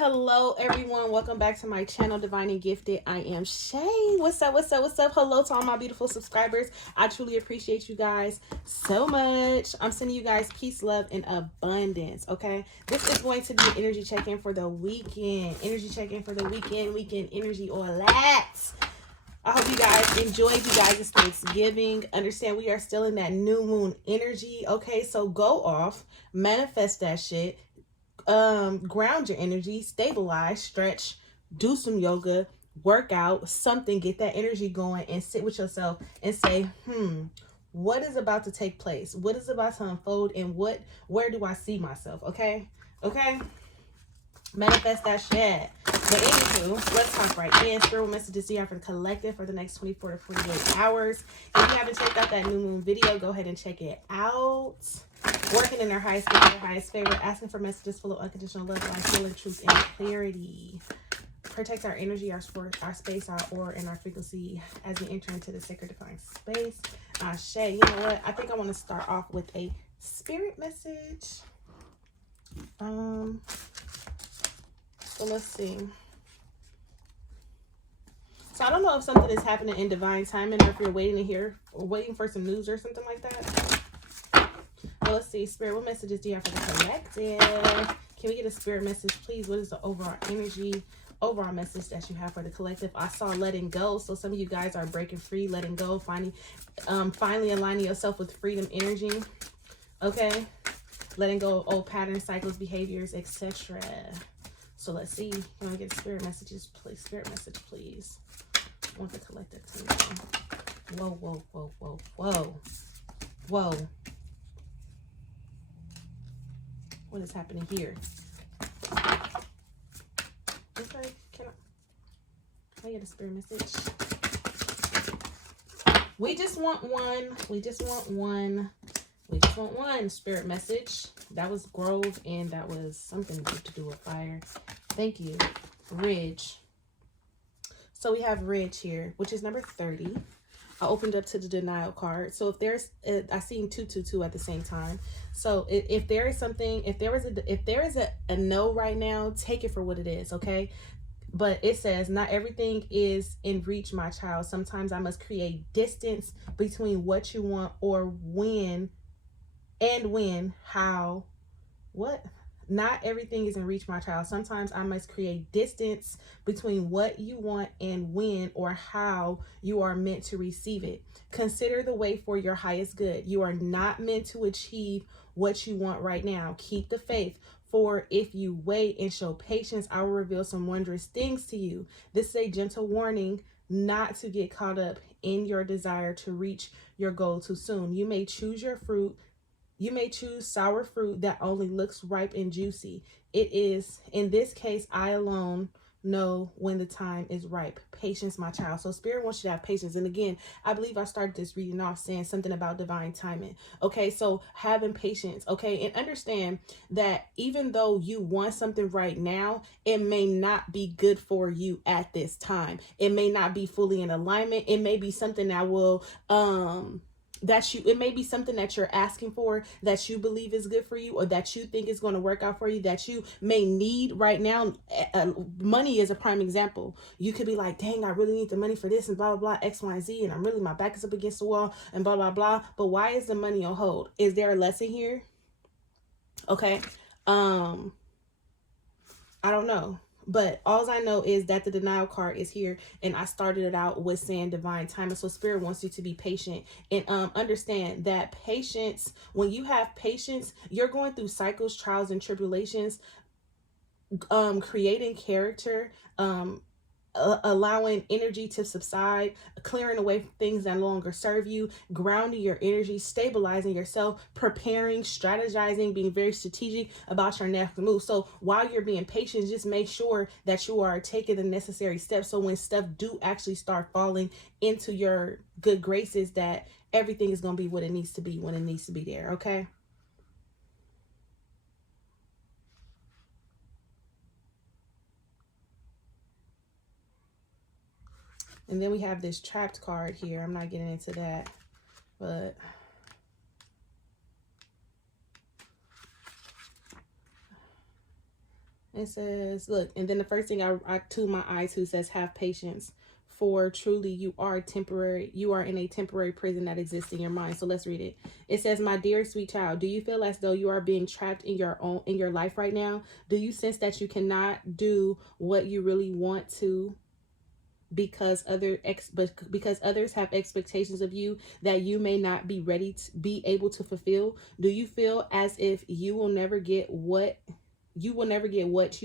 Hello everyone, welcome back to my channel, Divine and Gifted. I am Shay. What's up, what's up, what's up? Hello to all my beautiful subscribers. I truly appreciate you guys so much. I'm sending you guys peace, love, and abundance. Okay, this is going to be an energy check-in for the weekend. Energy check-in for the weekend energy, all that. I hope you guys enjoyed you guys' Thanksgiving. Understand we are still in that new moon energy. Okay, so go off, manifest that shit. Ground your energy, stabilize, stretch, do some yoga, work out, something, get that energy going, and sit with yourself and say, what is about to take place? What is about to unfold, and where do I see myself? Okay, manifest that shit. But anywho, let's talk right in. Spirit messages to you for the collective for the next 24 to 48 hours. If you haven't checked out that new moon video, go ahead and check it out. Working in our highest good, our highest favor, asking for messages full of unconditional love, life, healing, truth, and clarity. Protect our energy, our sport, our space, our aura, and our frequency as we enter into the sacred divine space. Shay, you know what? I think I want to start off with a spirit message. So let's see. So I don't know if something is happening in divine timing or if you're waiting to hear or waiting for some news or something like that. Well, let's see. Spirit, what messages do you have for the collective? Can we get a spirit message, please? What is the overall energy, overall message that you have for the collective? I saw letting go. So some of you guys are breaking free, letting go, finally aligning yourself with freedom energy. Okay. Letting go of old patterns, cycles, behaviors, etc. So let's see. Can I get spirit messages, please? Spirit message, please. I want the collective to know. Whoa, whoa, whoa, whoa, whoa. Whoa. What is happening here? Okay, can I get a spirit message? We just want one. We just want one. We just want one spirit message. That was Grove, and that was something to do with fire. Thank you. Ridge. So we have Ridge here, which is number 30. I opened up to the denial card. So if there's, I seen 222 at the same time. So if there is something, if there is a no right now, take it for what it is, okay? But it says, not everything is in reach, my child. Sometimes I must create distance between what you want or when, how, what? Not everything is in reach, my child. Sometimes I must create distance between what you want and when or how you are meant to receive it. Consider the way for your highest good. You are not meant to achieve what you want right now. Keep the faith, for if you wait and show patience, I will reveal some wondrous things to you. This is a gentle warning not to get caught up in your desire to reach your goal too soon. You may choose your fruit. You may choose sour fruit that only looks ripe and juicy. It is, in this case, I alone know when the time is ripe. Patience, my child. So Spirit wants you to have patience. And again, I believe I started this reading off saying something about divine timing. Okay, so having patience. Okay, and understand that even though you want something right now, it may not be good for you at this time. It may not be fully in alignment. It may be something that will, it may be something that you're asking for that you believe is good for you or that you think is going to work out for you that you may need right now. Money is a prime example. You could be like, dang, I really need the money for this and blah, blah, blah, X, Y, and Z. And I'm really, my back is up against the wall and blah, blah, blah. But why is the money on hold? Is there a lesson here? Okay. I don't know. But all I know is that the denial card is here, and I started it out with saying divine timing. So Spirit wants you to be patient and understand that patience, when you have patience, you're going through cycles, trials, and tribulations, creating character, allowing energy to subside, clearing away things that no longer serve you, grounding your energy, stabilizing yourself, preparing, strategizing, being very strategic about your next move. So while you're being patient, just make sure that you are taking the necessary steps. So when stuff do actually start falling into your good graces, that everything is going to be what it needs to be when it needs to be there. Okay. And then we have this trapped card here. I'm not getting into that, but It says, look, and then the first thing I to my eye to says, have patience, for truly you are in a temporary prison that exists in your mind. So let's read it. It says, my dear sweet child, do you feel as though you are being trapped in your life right now? Do you sense that you cannot do what you really want to because others have expectations of you that you may not be ready to be able to fulfill? Do you feel as if you will never get what you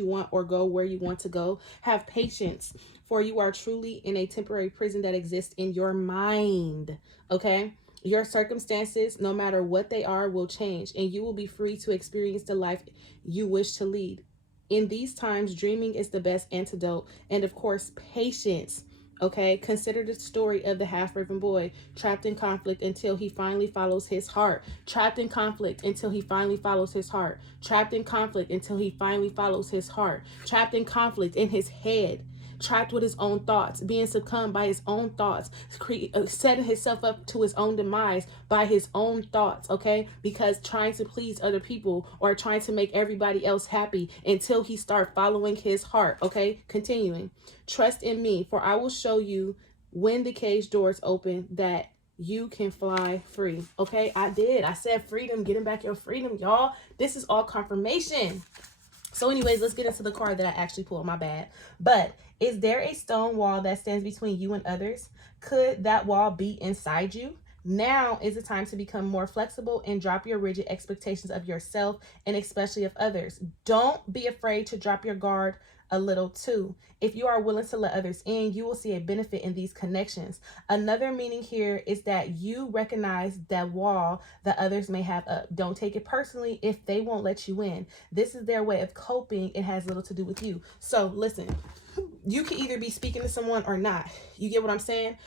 want or go where you want to go? Have patience, for you are truly in a temporary prison that exists in your mind. Okay? Your circumstances, no matter what they are, will change, and you will be free to experience the life you wish to lead. In these times, dreaming is the best antidote, and of course, patience. Okay, consider the story of the half-riven boy trapped in conflict until he finally follows his heart. Trapped in conflict until he finally follows his heart. Trapped in conflict until he finally follows his heart. Trapped in conflict in his head. Trapped with his own thoughts, being succumbed by his own thoughts, setting himself up to his own demise by his own thoughts, okay? Because trying to please other people or trying to make everybody else happy until he start following his heart, okay? Continuing. Trust in me, for I will show you when the cage doors open that you can fly free. Okay, I did. I said freedom, getting back your freedom, y'all. This is all confirmation. So anyways, let's get into the card that I actually pulled. My bad. But is there a stone wall that stands between you and others? Could that wall be inside you? Now is the time to become more flexible and drop your rigid expectations of yourself and especially of others. Don't be afraid to drop your guard a little too. If you are willing to let others in, you will see a benefit in these connections. Another meaning here is that you recognize that wall that others may have up. Don't take it personally if they won't let you in. This is their way of coping. It has little to do with you. So listen, you can either be speaking to someone or not. You get what I'm saying?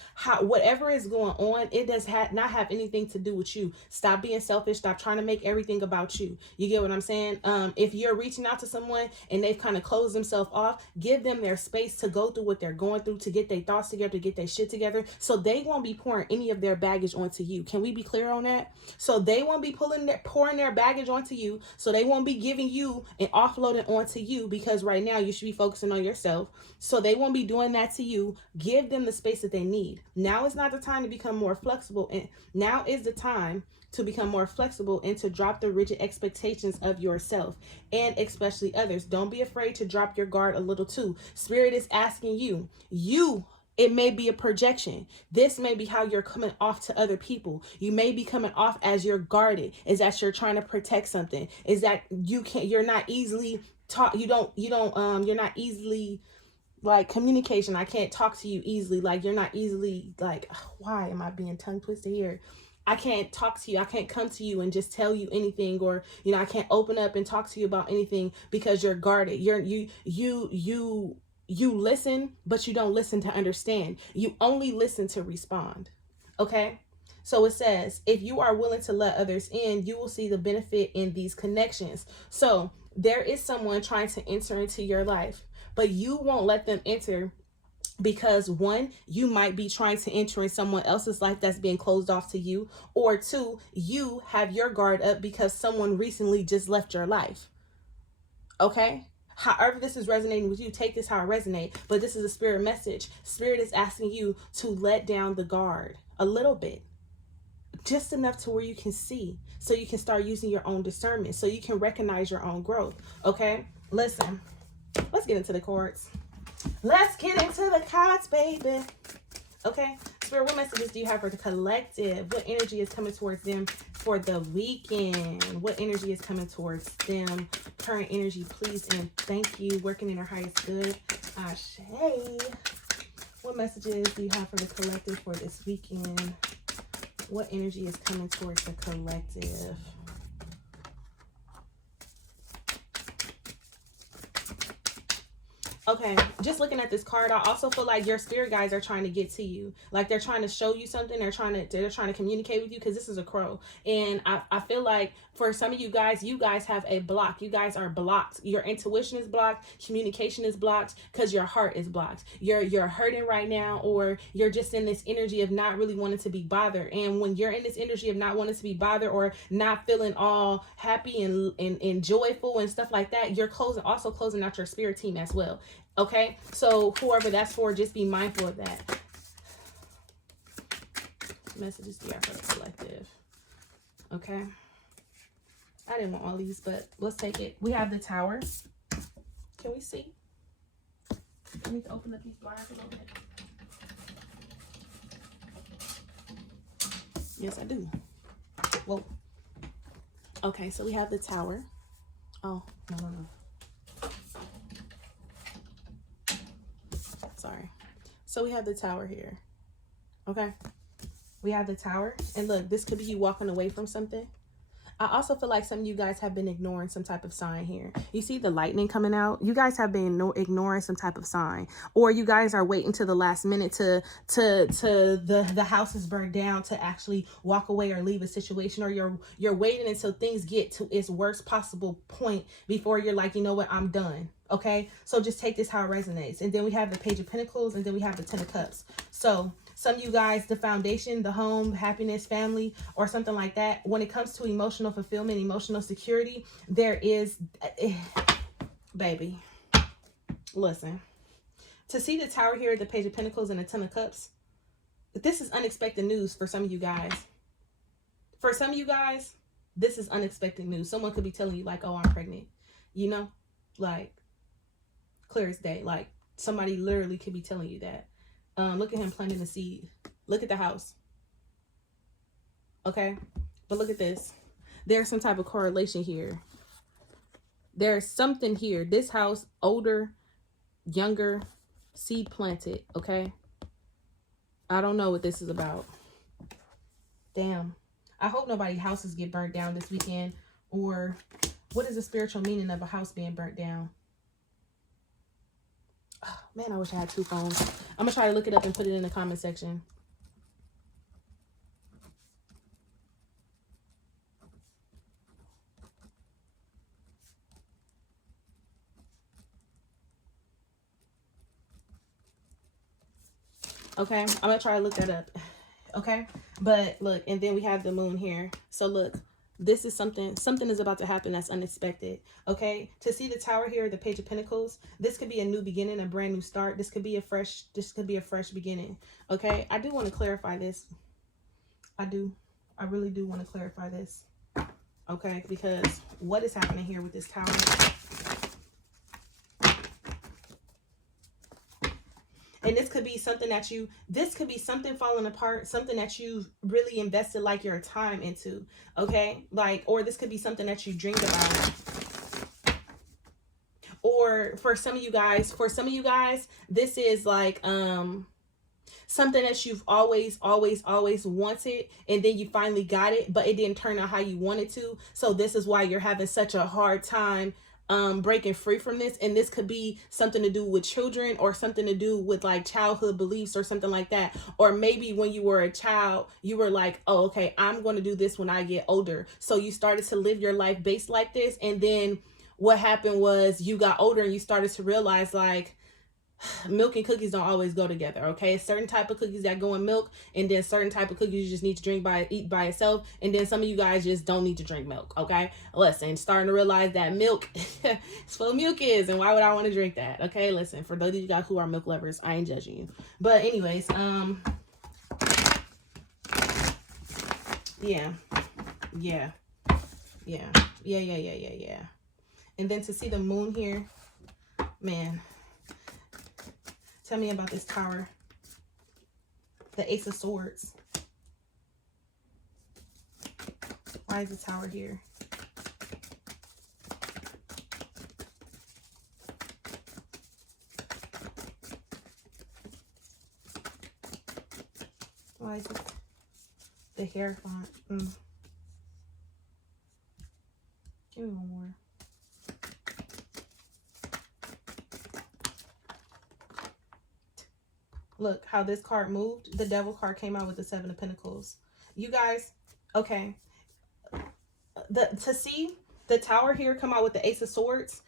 Whatever is going on, it does not have anything to do with you. Stop being selfish. Stop trying to make everything about you. You get what I'm saying? If you're reaching out to someone and they've kind of closed themselves off, give them their space to go through what they're going through, to get their thoughts together, to get their shit together, so they won't be pouring any of their baggage onto you. Can we be clear on that? So they won't be pouring their baggage onto you. So they won't be giving you and offloading onto you, because right now you should be focusing on yourself. So they won't be doing that to you. Give them the space that they need. Now is not the time to become more flexible. And now is the time to become more flexible and to drop the rigid expectations of yourself and especially others. Don't be afraid to drop your guard a little too. Spirit is asking you, it may be a projection. This may be how you're coming off to other people. You may be coming off as you're guarded, is that you're trying to protect something, is that you're not easily taught, you're not easily, like, communication. I can't talk to you easily. Like, you're not easily, like, why am I being tongue twisted here? I can't talk to you. I can't come to you and just tell you anything, or, I can't open up and talk to you about anything because you're guarded. You listen, but you don't listen to understand. You only listen to respond. Okay? So it says, if you are willing to let others in, you will see the benefit in these connections. So there is someone trying to enter into your life, but you won't let them enter because, one, you might be trying to enter in someone else's life that's being closed off to you, or two, you have your guard up because someone recently just left your life. Okay? However this is resonating with you, take this how it resonates, but this is a spirit message. Spirit is asking you to let down the guard a little bit, just enough to where you can see, so you can start using your own discernment, so you can recognize your own growth. Okay? Listen, let's get into the cards. Let's get into the cards, baby. Okay, Spirit, what messages do you have for the collective? What energy is coming towards them for the weekend? What energy is coming towards them? Current energy, please and thank you. Working in their highest good. Ashe. What messages do you have for the collective for this weekend? What energy is coming towards the collective? Okay, just looking at this card, I also feel like your spirit guides are trying to get to you. Like they're trying to show you something. They're trying to communicate with you, because this is a crow. And I feel like for some of you guys have a block. You guys are blocked. Your intuition is blocked. Communication is blocked because your heart is blocked. You're hurting right now, or you're just in this energy of not really wanting to be bothered. And when you're in this energy of not wanting to be bothered, or not feeling all happy and joyful and stuff like that, you're also closing out your spirit team as well. Okay, so whoever that's for, just be mindful of that. Messages here for the collective. Okay, I didn't want all these, but let's take it. We have the Tower. Can we see? I need to open up these blinds a little bit. Yes, I do. Whoa. Okay, so we have the Tower. Oh, no. Sorry. So we have the Tower here. Okay. We have the Tower. And look, this could be you walking away from something. I also feel like some of you guys have been ignoring some type of sign here. You see the lightning coming out? You guys have been ignoring some type of sign. Or you guys are waiting to the last minute to the house is burned down to actually walk away or leave a situation. Or you're waiting until things get to its worst possible point before you're like, you know what, I'm done. Okay, so just take this how it resonates. And then we have the Page of Pentacles, and then we have the Ten of Cups. So some of you guys, the foundation, the home, happiness, family, or something like that. When it comes to emotional fulfillment, emotional security, there is, baby, listen. To see the Tower here, the Page of Pentacles, and the Ten of Cups, this is unexpected news for some of you guys. For some of you guys, this is unexpected news. Someone could be telling you like, oh, I'm pregnant. You know, like clear as day. Like somebody literally could be telling you that. Look at him planting the seed. Look at the house. Okay, but look at this. There's some type of correlation here. There's something here. This house, older, younger, seed planted. Okay, I don't know what this is about. Damn. I hope nobody's houses get burnt down this weekend. Or what is the spiritual meaning of a house being burnt down? Oh, man, I wish I had two phones. I'm going to try to look it up and put it in the comment section. Okay, I'm going to try to look that up. Okay, but look, and then we have the moon here. So look, this is something is about to happen that's unexpected. Okay, to see the Tower here, the Page of Pentacles, this could be a new beginning, a brand new start. This could be a fresh beginning. Okay, I do want to clarify this. I really do want to clarify this. Okay, because what is happening here with this Tower? And this could be something that this could be something falling apart, something that you've really invested like your time into, okay? Like, or this could be something that you dreamed about. Or for some of you guys, this is like, something that you've always wanted, and then you finally got it, but it didn't turn out how you wanted to. So this is why you're having such a hard time breaking free from this. And this could be something to do with children, or something to do with like childhood beliefs or something like that. Or maybe when you were a child, you were like, oh, okay, I'm going to do this when I get older. So you started to live your life based like this. And then what happened was you got older and you started to realize like, milk and cookies don't always go together. Okay, certain type of cookies that go in milk, and then certain type of cookies you just need to eat by itself. And then some of you guys just don't need to drink milk. Okay, listen, starting to realize that milk is what milk is, and why would I want to drink that? Okay, listen, for those of you guys who are milk lovers, I ain't judging you. But anyways, yeah. And then to see the moon here, man. Tell me about this Tower. The Ace of Swords. Why is the Tower here? Why is it the Hierophant? Give me one more. Look how this card moved. The Devil card came out with the Seven of Pentacles. You guys, okay. To see the Tower here come out with the Ace of Swords,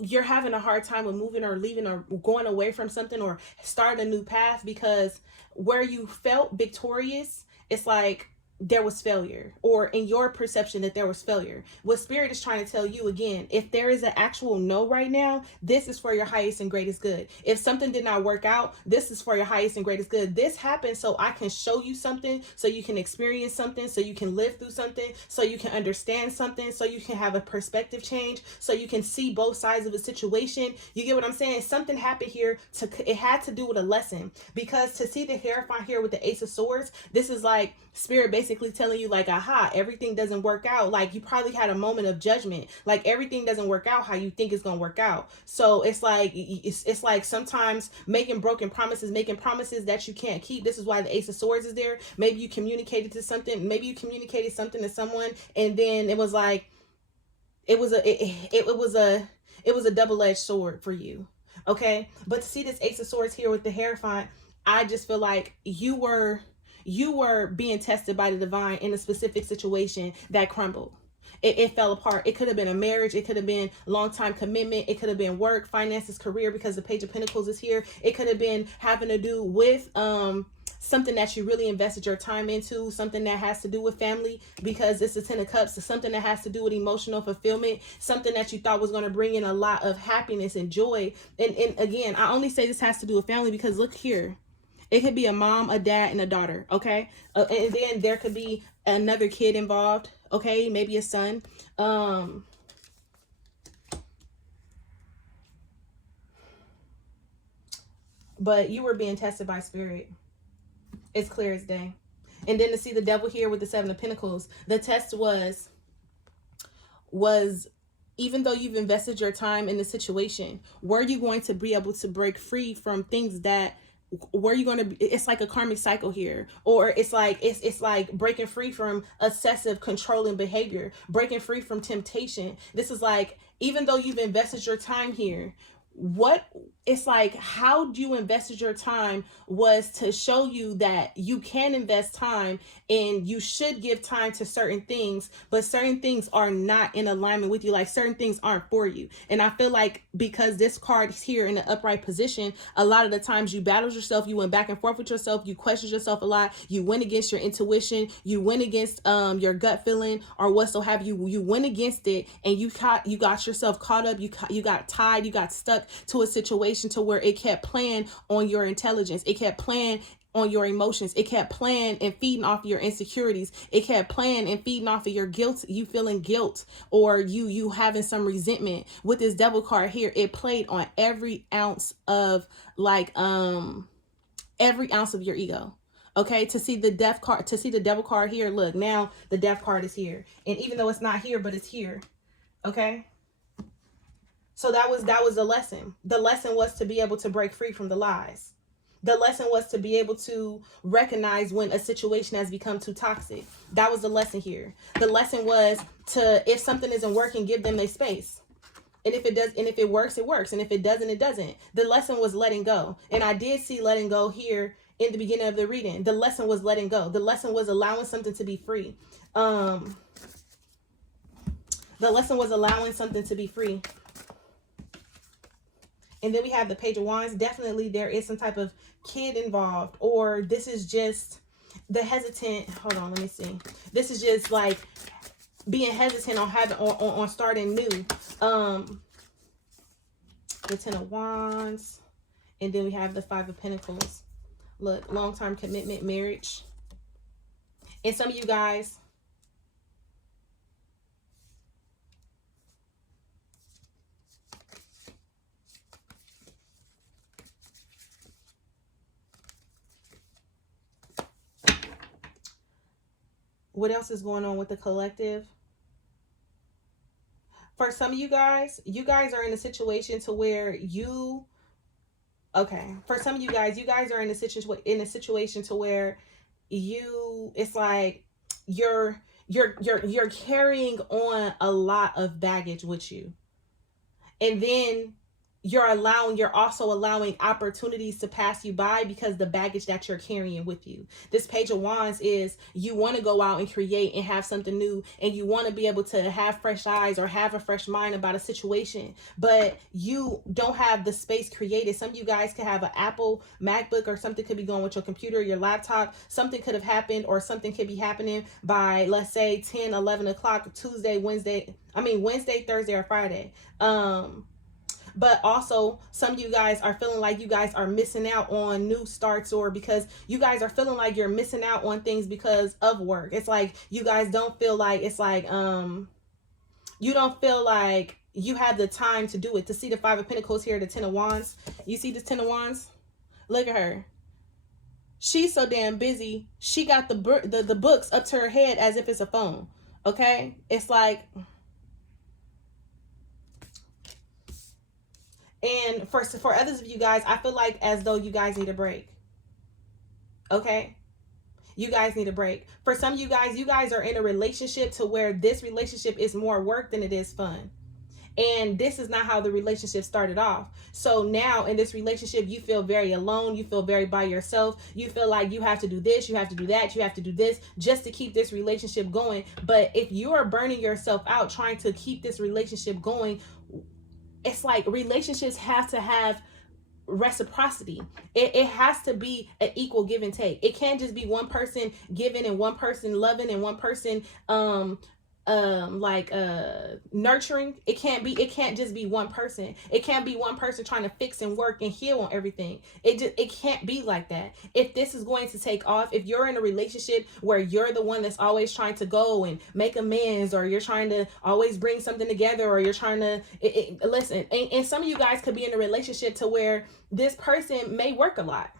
you're having a hard time with moving or leaving or going away from something or starting a new path, because where you felt victorious, it's like there was failure, or in your perception that there was failure. What Spirit is trying to tell you, again, if there is an actual no right now, this is for your highest and greatest good. If something did not work out, this is for your highest and greatest good. This happened so I can show you something, so you can experience something, so you can live through something, so you can understand something, so you can have a perspective change, so you can see both sides of a situation. You get what I'm saying? Something happened here. It had to do with a lesson, because to see the Hierophant here with the Ace of Swords, this is like Spirit basically telling you, like, aha, everything doesn't work out. Like, you probably had a moment of judgment. Like, everything doesn't work out how you think it's gonna work out. So it's like sometimes making broken promises, making promises that you can't keep. This is why the Ace of Swords is there. Maybe you communicated to something. Maybe you communicated something to someone, and then it was like it was a double-edged sword for you. Okay, but to see this Ace of Swords here with the Hierophant, I just feel like you were being tested by the divine in a specific situation that crumbled. It fell apart. It could have been a marriage. It could have been long-time commitment. It could have been work, finances, career, because the Page of Pentacles is here. It could have been having to do with something that you really invested your time into, something that has to do with family, because it's a Ten of Cups, something that has to do with emotional fulfillment, something that you thought was going to bring in a lot of happiness and joy. And again, I only say this has to do with family because look here. It could be a mom, a dad, and a daughter, okay? And then there could be another kid involved, okay? Maybe a son. But you were being tested by Spirit. It's clear as day. And then to see the Devil here with the Seven of Pentacles, the test was even though you've invested your time in the situation, were you going to be able to break free from things that where you going to be? It's like a karmic cycle here, or it's like breaking free from obsessive controlling behavior, breaking free from temptation. This is like, even though you've invested your time here, it's like how you invested your time was to show you that you can invest time and you should give time to certain things, but certain things are not in alignment with you. Like certain things aren't for you. And I feel like because this card is here in the upright position, a lot of the times you battled yourself, you went back and forth with yourself, you questioned yourself a lot, you went against your intuition, you went against your gut feeling or what so have you. You went against it and you got yourself caught up, you got tied, you got stuck to a situation to where it kept playing on your intelligence. It kept playing on your emotions. It kept playing and feeding off of your insecurities. It kept playing and feeding off of your guilt, you feeling guilt, or you having some resentment. With this Devil card here, it played on every ounce of every ounce of your ego. Okay, to see the Devil card here, look, now the Death card is here. And even though it's not here, but it's here. Okay? So that was the lesson. The lesson was to be able to break free from the lies. The lesson was to be able to recognize when a situation has become too toxic. That was the lesson here. The lesson was to, if something isn't working, give them their space. And if it does, and if it works, it works. And if it doesn't, it doesn't. The lesson was letting go. And I did see letting go here in the beginning of the reading. The lesson was letting go. The lesson was allowing something to be free. The lesson was allowing something to be free. And then we have the Page of Wands. Definitely there is some type of kid involved, or this is just the hesitant. Hold on, let me see. This is just like being hesitant on having on starting new. The Ten of Wands. And then we have the Five of Pentacles. Look, long-term commitment, marriage. And some of you guys, what else is going on with the collective? For some of you guys are in a situation to where for some of you guys are in a situation to where it's like you're carrying on a lot of baggage with you. And then you're also allowing opportunities to pass you by because the baggage that you're carrying with you. This Page of Wands is, you want to go out and create and have something new, and you want to be able to have fresh eyes or have a fresh mind about a situation, but you don't have the space created. Some of you guys could have an Apple MacBook, or something could be going with your computer, your laptop. Something could have happened, or something could be happening by, let's say, 10, 11 o'clock, Wednesday, Thursday, or Friday. But also, some of you guys are feeling like you guys are missing out on new starts, or because you guys are feeling like you're missing out on things because of work. It's like you guys don't feel like, it's like you don't feel like you have the time to do it. To see the Five of Pentacles here, the Ten of Wands. You see this Ten of Wands? Look at her. She's so damn busy. She got the books up to her head as if it's a phone. Okay? It's like... And for others of you guys, I feel like as though you guys need a break. Okay? You guys need a break. For some of you guys are in a relationship to where this relationship is more work than it is fun. And this is not how the relationship started off. So now in this relationship, you feel very alone. You feel very by yourself. You feel like you have to do this, you have to do that, you have to do this just to keep this relationship going. But if you are burning yourself out trying to keep this relationship going, it's like relationships have to have reciprocity. It has to be an equal give and take. It can't just be one person giving and one person loving and one person nurturing. It can't just be one person. It can't be one person trying to fix and work and heal on everything. It can't be like that. If this is going to take off, if you're in a relationship where you're the one that's always trying to go and make amends, or you're trying to always bring something together, or you're trying to listen, and some of you guys could be in a relationship to where this person may work a lot.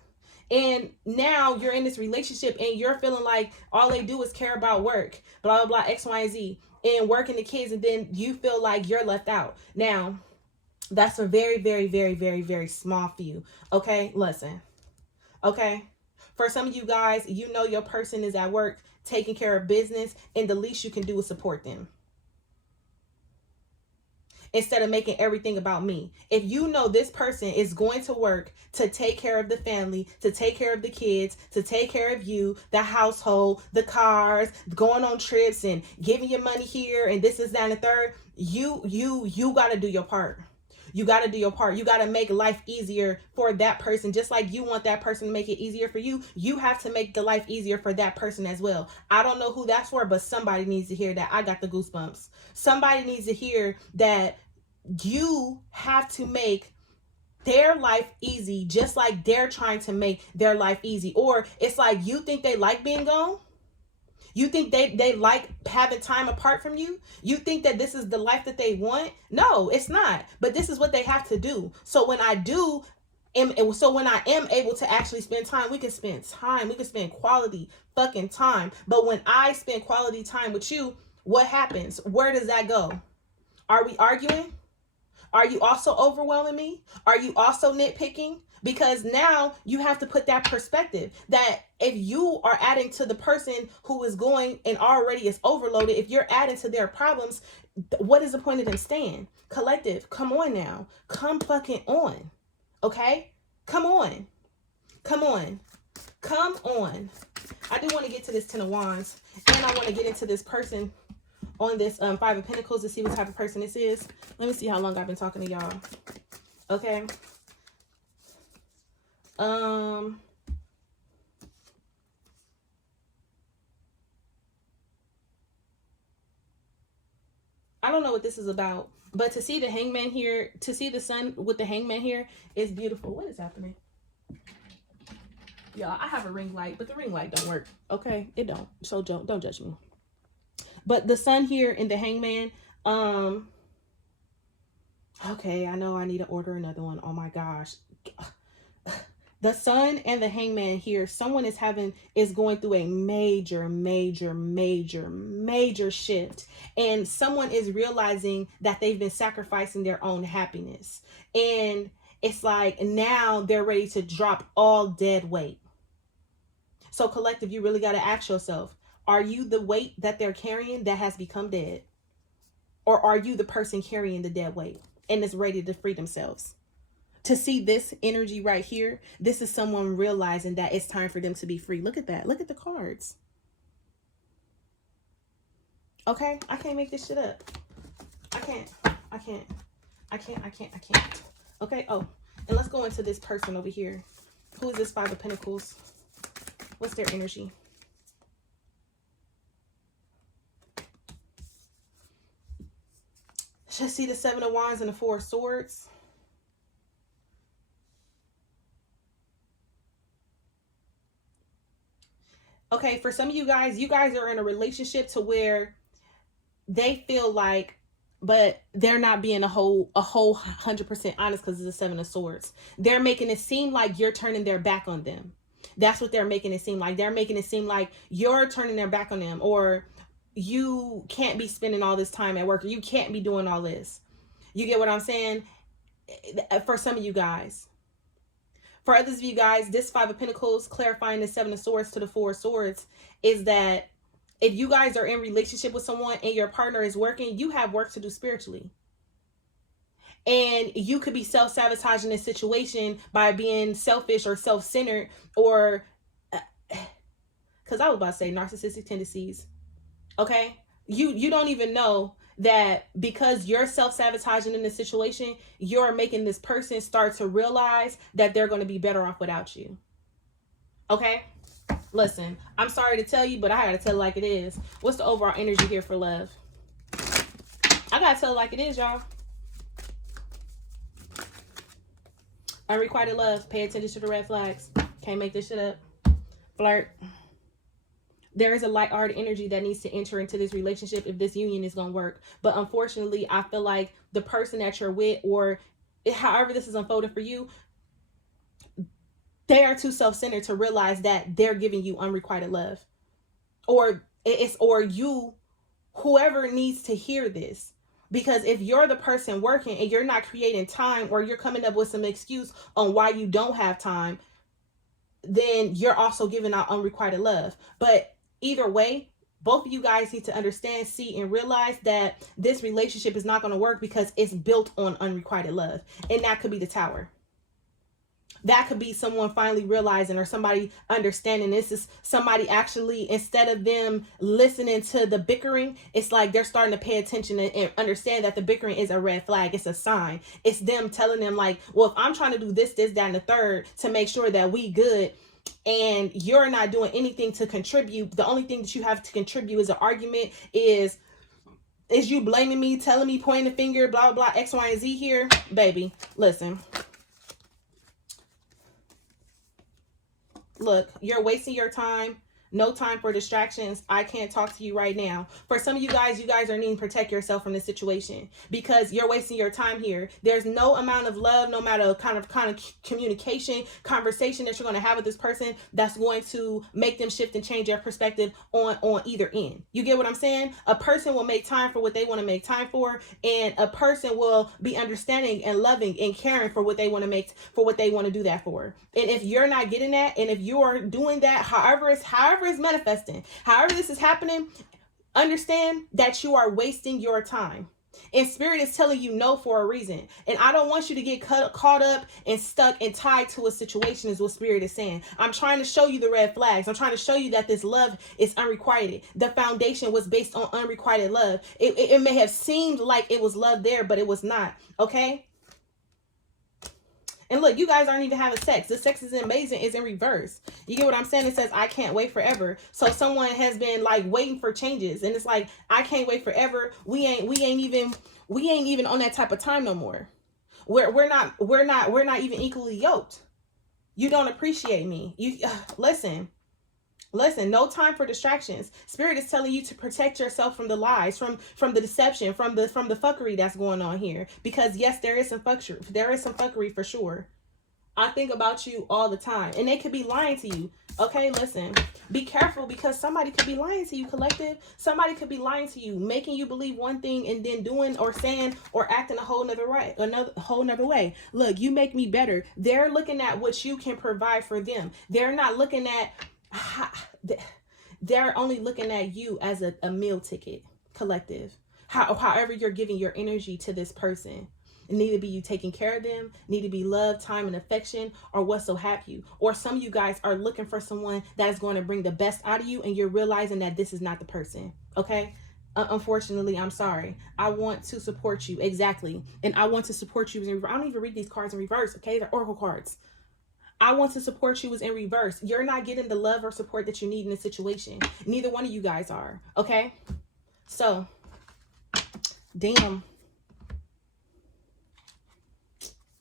And now you're in this relationship and you're feeling like all they do is care about work, blah, blah, blah, X, Y, and Z, and working the kids. And then you feel like you're left out. Now, that's a very, very, very, very, very small few. Okay, listen. Okay. For some of you guys, you know your person is at work taking care of business, and the least you can do is support them, instead of making everything about me. If you know this person is going to work to take care of the family, to take care of the kids, to take care of you, the household, the cars, going on trips and giving you money here and this is that and the third, you got to do your part. You got to do your part. You got to make life easier for that person. Just like you want that person to make it easier for you, you have to make the life easier for that person as well. I don't know who that's for, but somebody needs to hear that. I got the goosebumps. Somebody needs to hear that you have to make their life easy, just like they're trying to make their life easy. Or it's like, you think they like being gone? You think they like having time apart from you? You think that this is the life that they want? No, it's not. But this is what they have to do. So when I am able to actually spend time, we can spend time. We can spend quality fucking time. But when I spend quality time with you, what happens? Where does that go? Are we arguing? Are you also overwhelming me? Are you also nitpicking? Because now you have to put that perspective that if you are adding to the person who is going and already is overloaded, if you're adding to their problems, what is the point of them staying? Collective, come on now. Come fucking on. Okay? Come on. Come on. Come on. I do want to get to this Ten of Wands, and I want to get into this person on this Five of Pentacles to see what type of person this is. Let me see how long I've been talking to y'all. Okay. I don't know what this is about, but to see the Hangman here, to see the sun with the Hangman here is beautiful. What is happening? Y'all, I have a ring light, but the ring light don't work. Okay, it don't. So don't judge me. But the sun here in the Hangman, okay, I know I need to order another one. Oh my gosh. The sun and the Hangman here, someone is going through a major shift. And someone is realizing that they've been sacrificing their own happiness. And it's like now they're ready to drop all dead weight. So collective, you really got to ask yourself, are you the weight that they're carrying that has become dead? Or are you the person carrying the dead weight and is ready to free themselves? To see this energy right here, this is someone realizing that it's time for them to be free. Look at that. Look at the cards. Okay, I can't make this shit up. I can't. Okay, oh, and let's go into this person over here. Who is this Five of Pentacles? What's their energy? Should I see the Seven of Wands and the Four of Swords? Okay, for some of you guys are in a relationship to where they feel like, but they're not being a whole 100% honest because it's the Seven of Swords. They're making it seem like you're turning their back on them. That's what they're making it seem like. They're making it seem like you're turning their back on them, or you can't be spending all this time at work, or you can't be doing all this. You get what I'm saying? For some of you guys. For others of you guys, this Five of Pentacles, clarifying the Seven of Swords to the Four of Swords, is that if you guys are in relationship with someone and your partner is working, you have work to do spiritually. And you could be self-sabotaging this situation by being selfish or self-centered, or, because I was about to say narcissistic tendencies. Okay? You don't even know that because you're self-sabotaging in this situation, you're making this person start to realize that they're going to be better off without you. Okay? Listen, I'm sorry to tell you, but I gotta tell it like it is. What's the overall energy here for love? I gotta tell it like it is, y'all. Unrequited love. Pay attention to the red flags. Can't make this shit up. Flirt. There is a light-hearted energy that needs to enter into this relationship if this union is gonna work. But unfortunately, I feel like the person that you're with, or however this is unfolding for you, they are too self-centered to realize that they're giving you unrequited love. Or you, whoever needs to hear this. Because if you're the person working and you're not creating time, or you're coming up with some excuse on why you don't have time, then you're also giving out unrequited love. But either way, both of you guys need to understand, see, and realize that this relationship is not going to work because it's built on unrequited love. And that could be the Tower. That could be someone finally realizing, or somebody understanding. This is somebody actually, instead of them listening to the bickering, it's like they're starting to pay attention and understand that the bickering is a red flag. It's a sign. It's them telling them like, well, if I'm trying to do this, that, and the third to make sure that we good, and you're not doing anything to contribute, the only thing that you have to contribute is an argument, is you blaming me, telling me, pointing the finger, blah, blah, X, Y, and Z here. Baby, listen. Look, you're wasting your time. No time for distractions. I can't talk to you right now. For some of you guys are needing to protect yourself from this situation because you're wasting your time here. There's no amount of love, no matter kind of communication, conversation that you're going to have with this person that's going to make them shift and change their perspective on either end. You get what I'm saying? A person will make time for what they want to make time for, and a person will be understanding and loving and caring for what they want to make, for what they want to do that for. And if you're not getting that, and if you are doing that, however it's manifesting, however this is happening, understand that you are wasting your time. And Spirit is telling you no for a reason. And I don't want you to get caught up and stuck and tied to a situation, is what Spirit is saying. I'm trying to show you the red flags. I'm trying to show you that this love is unrequited. The foundation was based on unrequited love. It may have seemed like it was love there, but it was not. Okay? And look, you guys aren't even having sex. The sex is amazing. It's in reverse. You get what I'm saying? It says, I can't wait forever. So someone has been like waiting for changes. And it's like, I can't wait forever. We ain't even on that type of time no more. We're not even equally yoked. You don't appreciate me. Listen, no time for distractions. Spirit is telling you to protect yourself from the lies, from the deception, from the fuckery that's going on here. Because yes, there is some fuckery for sure. I think about you all the time, and they could be lying to you. Okay, listen, be careful, because somebody could be lying to you, collective. Somebody could be lying to you, making you believe one thing and then doing or saying or acting a whole nother way. Look, you make me better. They're looking at what you can provide for them. They're not looking at, they're only looking at you as a meal ticket, collective. However you're giving your energy to this person. It need to be you taking care of them, need to be love, time, and affection, or what so have you. Or some of you guys are looking for someone that is going to bring the best out of you, and you're realizing that this is not the person. Okay? Unfortunately, I'm sorry. I want to support you. Exactly. And I want to support you in reverse. I don't even read these cards in reverse. Okay? They're oracle cards. I want to support you is in reverse. You're not getting the love or support that you need in this situation. Neither one of you guys are. Okay? So, damn.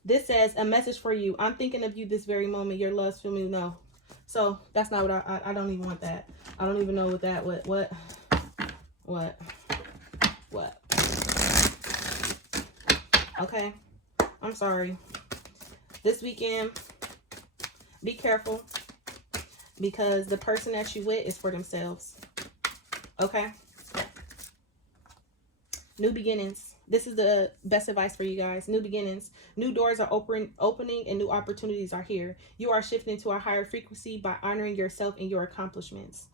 This says, a message for you. I'm thinking of you this very moment. Your love's for me. No. So, that's not what I don't even want that. I don't even know what that, what. Okay. I'm sorry. This weekend, be careful, because the person that you with is for themselves. Okay? New beginnings. This is the best advice for you guys. New beginnings. New doors are opening and new opportunities are here. You are shifting to a higher frequency by honoring yourself and your accomplishments.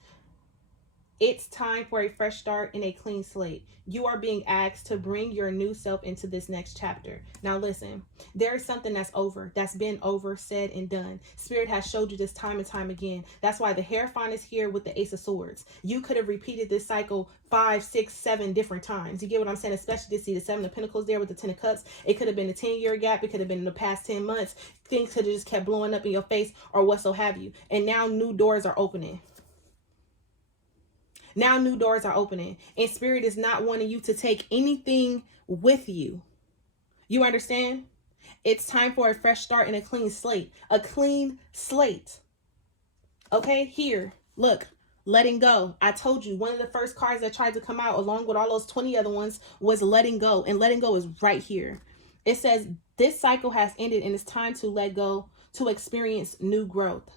It's time for a fresh start and a clean slate. You are being asked to bring your new self into this next chapter. Now listen, there is something that's been over, said, and done. Spirit has showed you this time and time again. That's why the Hierophant is here with the Ace of Swords. You could have repeated this cycle 5, 6, 7 different times. You get what I'm saying? Especially to see the 7 of Pentacles there with the 10 of Cups. It could have been a 10-year gap. It could have been in the past 10 months. Things could have just kept blowing up in your face or what so have you. And now new doors are opening. Now new doors are opening, and Spirit is not wanting you to take anything with you. You understand? It's time for a fresh start and a clean slate. A clean slate. Okay, here, look, letting go. I told you one of the first cards that tried to come out along with all those 20 other ones was letting go, and letting go is right here. It says this cycle has ended and it's time to let go to experience new growth.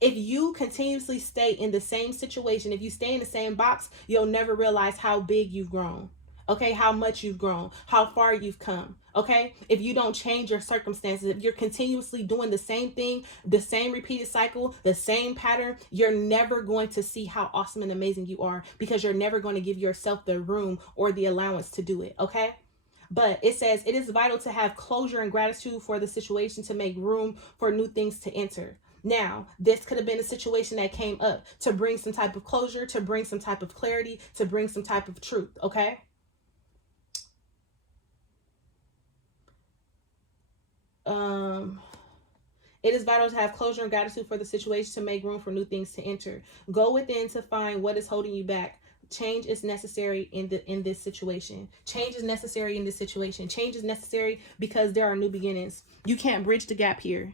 If you continuously stay in the same situation, if you stay in the same box, you'll never realize how big you've grown. Okay, how much you've grown, how far you've come. Okay, if you don't change your circumstances, if you're continuously doing the same thing, the same repeated cycle, the same pattern, you're never going to see how awesome and amazing you are, because you're never going to give yourself the room or the allowance to do it. Okay. But it says it is vital to have closure and gratitude for the situation to make room for new things to enter. Now, this could have been a situation that came up to bring some type of closure, to bring some type of clarity, to bring some type of truth, okay? It is vital to have closure and gratitude for the situation to make room for new things to enter. Go within to find what is holding you back. Change is necessary in this situation. Change is necessary in this situation. Change is necessary because there are new beginnings. You can't bridge the gap here.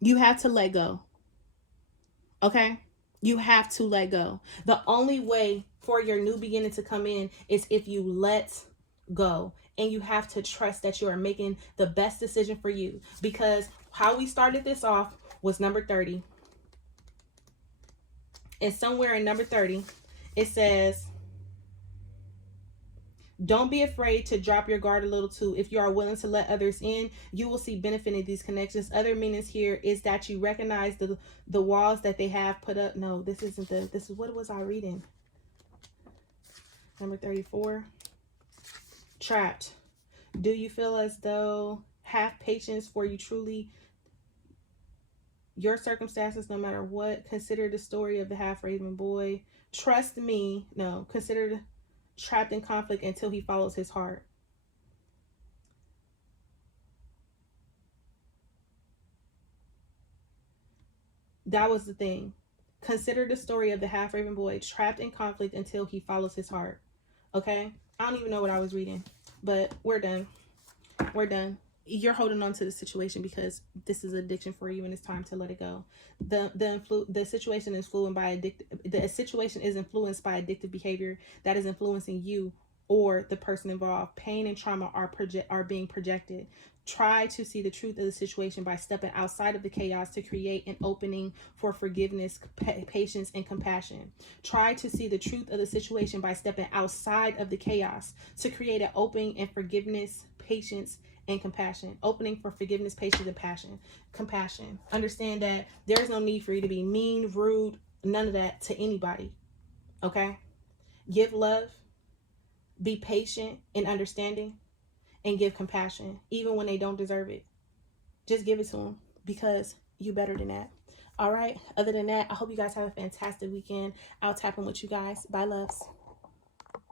You have to let go. Okay? You have to let go. The only way for your new beginning to come in is if you let go. And you have to trust that you are making the best decision for you. Because how we started this off was number 30. And somewhere in number 30, it says, don't be afraid to drop your guard a little too. If you are willing to let others in, you will see benefit in these connections. Other meanings here is that you recognize the walls that they have put up. No, this isn't this is, what was I reading? Number 34. Trapped. Do you feel as though have patience for you truly your circumstances, no matter what? Consider the story of the half-raven boy. Trust me. No, consider trapped in conflict until he follows his heart. That was the thing. Consider the story of the half-raven boy trapped in conflict until he follows his heart. Okay? I don't even know what I was reading, but we're done. We're done. You're holding on to the situation because this is addiction for you and it's time to let it go. The situation is influenced by addictive behavior that is influencing you or the person involved. Pain and trauma are being projected. Try to see the truth of the situation by stepping outside of the chaos to create an opening for forgiveness, patience, and compassion. Try to see the truth of the situation by stepping outside of the chaos to create an opening and forgiveness, patience, and compassion. Opening for forgiveness, patience, and compassion. Understand that there's no need for you to be mean, rude, none of that to anybody. Okay? Give love. Be patient and understanding. and give compassion, even when they don't deserve it. Just give it to them because you better than that. All right. Other than that, I hope you guys have a fantastic weekend. I'll tap in with you guys. Bye, loves.